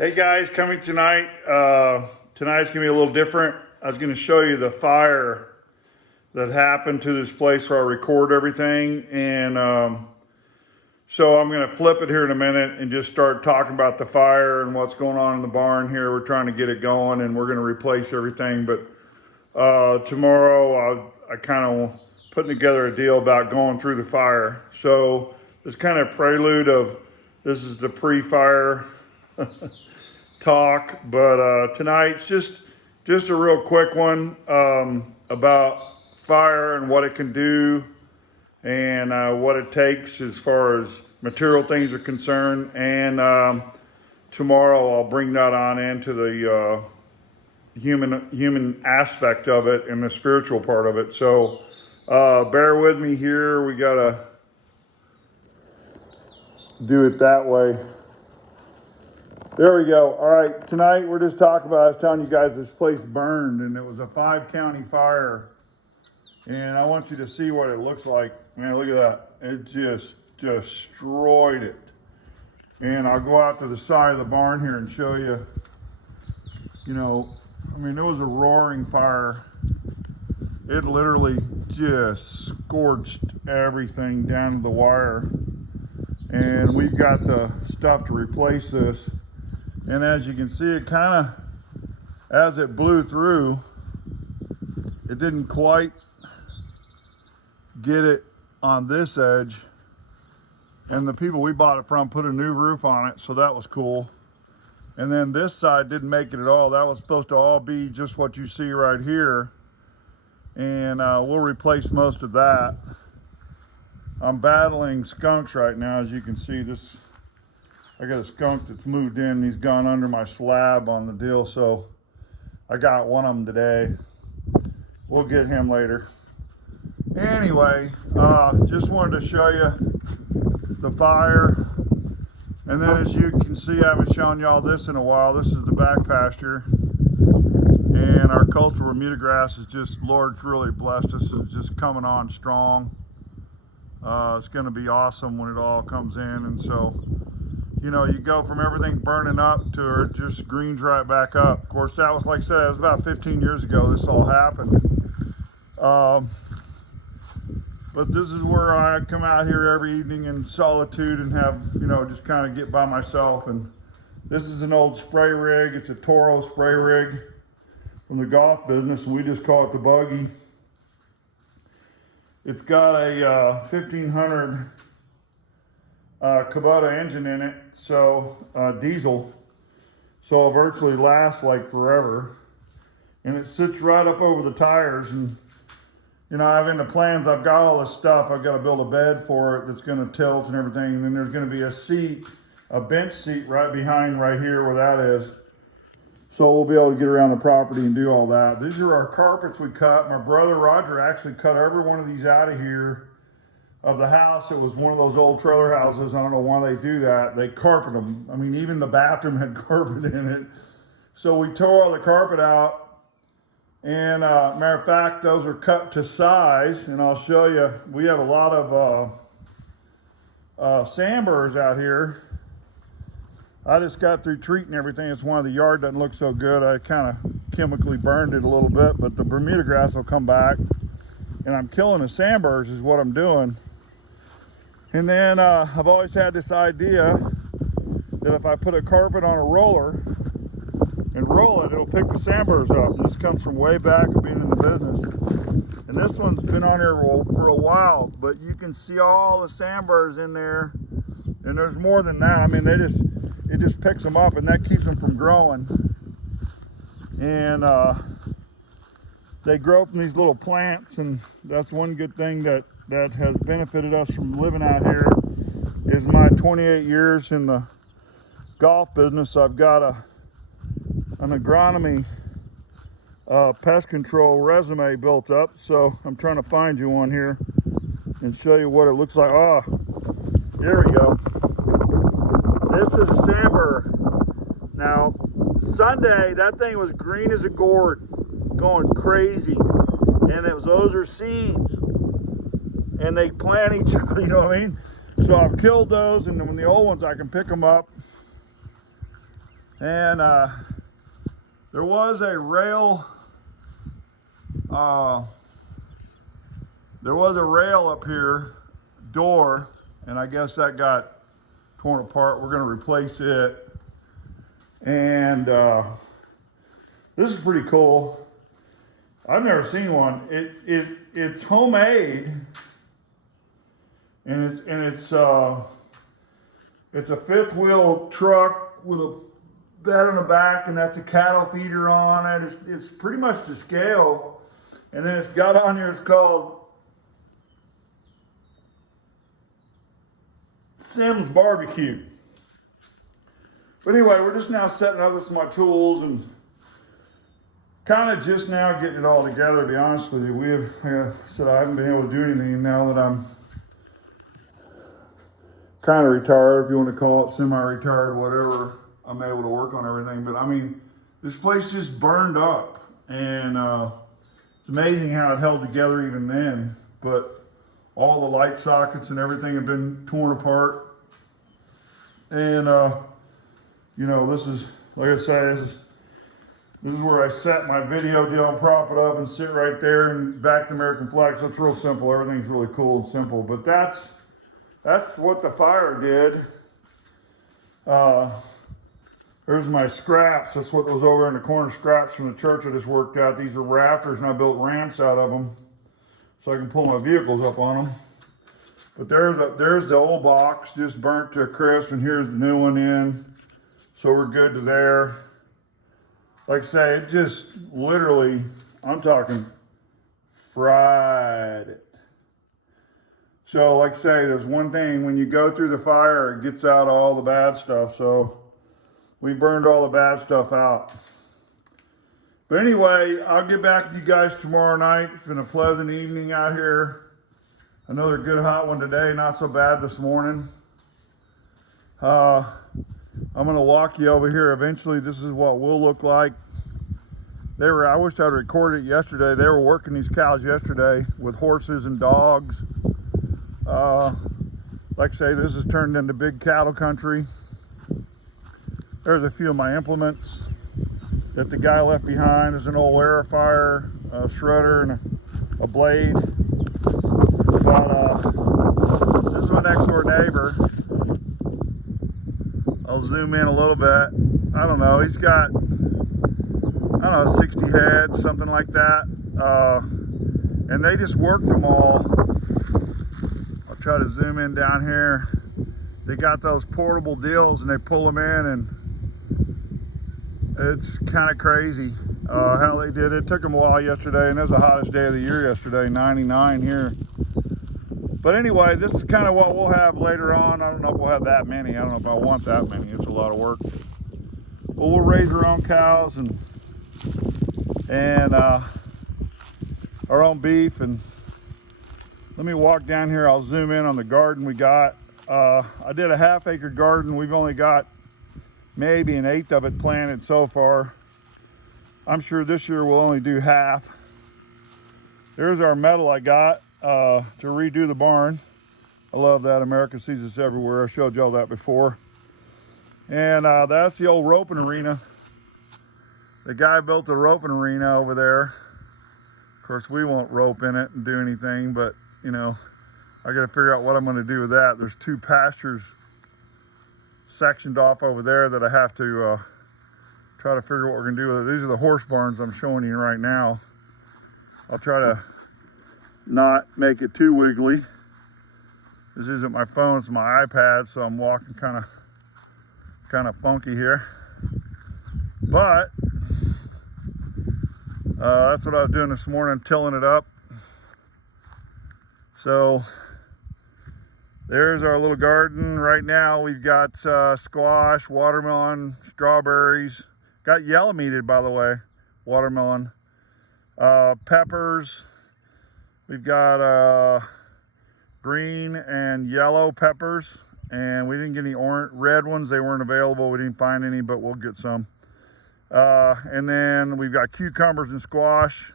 Hey guys, coming tonight. Tonight's gonna be a little different. I was gonna show you the fire that happened to this place where I record everything, and so I'm gonna flip it here in a minute and just start talking about the fire and what's going on in the barn here. We're trying to get it going, and we're gonna replace everything. But tomorrow, I kind of putting together a deal about going through the fire. So this kind of prelude of this is the pre-fire talk, but tonight's just a real quick one about fire and what it can do and what it takes as far as material things are concerned. And tomorrow I'll bring that on into the human aspect of it and the spiritual part of it. So bear with me here. We gotta do it that way. There we go. All right, tonight we're just talking about, I was telling you guys this place burned, and it was a 5-county fire. And I want you to see what it looks like. Man, look at that. It just destroyed it. And I'll go out to the side of the barn here and show you, I mean, it was a roaring fire. It literally just scorched everything down to the wire. And we've got the stuff to replace this. And as you can see, it kind of, as it blew through, it didn't quite get it on this edge. And the people we bought it from put a new roof on it, so that was cool. And then this side didn't make it at all. That was supposed to all be just what you see right here. And we'll replace most of that. I'm battling skunks right now, as you can see. I got a skunk that's moved in. He's gone under my slab on the deal, so I got one of them today. We'll get him later. Anyway, just wanted to show you the fire. And then as you can see, I haven't shown y'all this in a while. This is the back pasture. And our cultural Bermuda grass is just, Lord's really blessed us. It's just coming on strong. It's gonna be awesome when it all comes in. And so, you go from everything burning up to it just greens right back up. Of course, that was, like I said, it was about 15 years ago this all happened. But this is where I come out here every evening in solitude and have, just kind of get by myself. And this is an old spray rig. It's a Toro spray rig from the golf business, and we just call it the buggy. It's got a 1500 Kubota engine in it, so diesel, so it virtually lasts like forever. And it sits right up over the tires. And I've in the plans, I've got all this stuff. I've got to build a bed for it that's going to tilt and everything. And then there's going to be a seat, a bench seat right behind right here where that is. So we'll be able to get around the property and do all that. These are our carpets we cut. My brother Roger actually cut every one of these out of here. Of the house, it was one of those old trailer houses. I don't know why they do that. They carpet them. I mean, even the bathroom had carpet in it. So we tore all the carpet out. And matter of fact, those are cut to size. And I'll show you, we have a lot of sandburrs out here. I just got through treating everything. It's one of the yard doesn't look so good. I kind of chemically burned it a little bit, but the Bermuda grass will come back. And I'm killing the sandburrs is what I'm doing. And then I've always had this idea that if I put a carpet on a roller and roll it, it'll pick the sandburrs up. And this comes from way back of being in the business. And this one's been on here for a while, but you can see all the sandburrs in there. And there's more than that. I mean, it just picks them up, and that keeps them from growing. And they grow from these little plants, and that's one good thing that has benefited us from living out here is my 28 years in the golf business. I've got an agronomy pest control resume built up, so I'm trying to find you one here and show you what it looks like. Oh, here we go. This is a sandbur. Now, Sunday, that thing was green as a gourd, going crazy. And those are seeds. And they plant each other, you know what I mean? So I've killed those, and then when the old ones, I can pick them up And there was a rail. There was a rail up here, door, and I guess that got torn apart. We're going to replace it. And this is pretty cool. I've never seen one. It's homemade, and it's a fifth wheel truck with a bed on the back, and that's a cattle feeder on it. It's pretty much to scale. And then it's got on here, it's called Simms Barbecue. But anyway, we're just now setting up with my tools and kind of just now getting it all together, to be honest with you. Like I said, I haven't been able to do anything now that I'm kind of retired, if you want to call it, semi-retired, whatever. I'm able to work on everything. But I mean, this place just burned up, and it's amazing how it held together even then. But all the light sockets and everything have been torn apart. And you know, this is, like I say, this is where I set my video deal and prop it up and sit right there and back the American flag. So it's real simple. Everything's really cool and simple. But that's what the fire did. There's my scraps. That's what was over in the corner, scraps from the church I just worked at. These are rafters, and I built ramps out of them so I can pull my vehicles up on them. But there's the old box, just burnt to a crisp, and here's the new one in. So we're good to there. Like I say, it just literally, I'm talking fried it. So like I say, there's one thing, when you go through the fire, it gets out all the bad stuff. So we burned all the bad stuff out. But anyway, I'll get back with you guys tomorrow night. It's been a pleasant evening out here. Another good hot one today, not so bad this morning. I'm gonna walk you over here eventually. This is what we'll look like. I wish I'd recorded it yesterday. They were working these cows yesterday with horses and dogs. Like I say, this has turned into big cattle country. There's a few of my implements that the guy left behind. There's an old aerifier, a shredder, and a blade. But this is my next door neighbor. I'll zoom in a little bit. I don't know, he's got, I don't know, 60 heads, something like that. And they just worked them all. I'll try to zoom in down here. They got those portable deals and they pull them in, and it's kind of crazy how they did it. It took them a while yesterday, and it was the hottest day of the year yesterday, 99 here. But anyway, this is kind of what we'll have later on. I don't know if we'll have that many. I don't know if I want that many. It's a lot of work. But we'll raise our own cows and our own beef. And let me walk down here. I'll zoom in on the garden we got. I did a half-acre garden. We've only got maybe an eighth of it planted so far. I'm sure this year we'll only do half. There's our metal I got to redo the barn. I love that. America sees us everywhere. I showed y'all that before. And that's the old roping arena. The guy built the roping arena over there. Of course, we won't rope in it and do anything, but you know, I got to figure out what I'm going to do with that. There's two pastures sectioned off over there that I have to try to figure what we're going to do with it. These are the horse barns I'm showing you right now. I'll try to not make it too wiggly. This isn't my phone, it's my iPad, so I'm walking kind of funky here. But that's what I was doing this morning, tilling it up. So there's our little garden. Right now we've got squash, watermelon, strawberries. Got yellow meated, by the way, watermelon. Peppers. We've got green and yellow peppers, and we didn't get any red ones. They weren't available. We didn't find any, but we'll get some. And then we've got cucumbers and squash.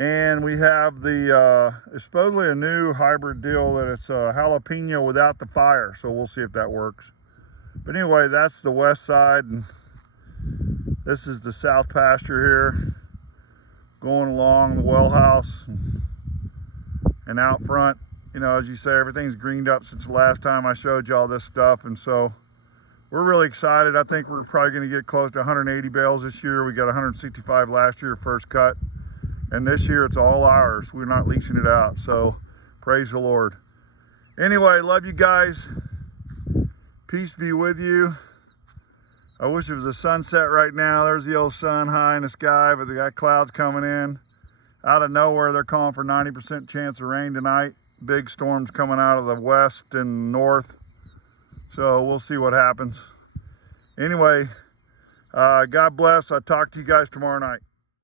And we have it's supposedly a new hybrid deal that it's jalapeno without the fire. So we'll see if that works. But anyway, that's the west side, and this is the south pasture here, going along the well house. And out front, you know, as you say, everything's greened up since the last time I showed you all this stuff. And so we're really excited. I think we're probably going to get close to 180 bales this year. We got 165 last year, first cut. And this year it's all ours. We're not leasing it out. So praise the Lord. Anyway, love you guys. Peace be with you. I wish it was a sunset right now. There's the old sun high in the sky, but they got clouds coming in. Out of nowhere, they're calling for 90% chance of rain tonight. Big storms coming out of the west and north. So we'll see what happens. Anyway, God bless. I'll talk to you guys tomorrow night.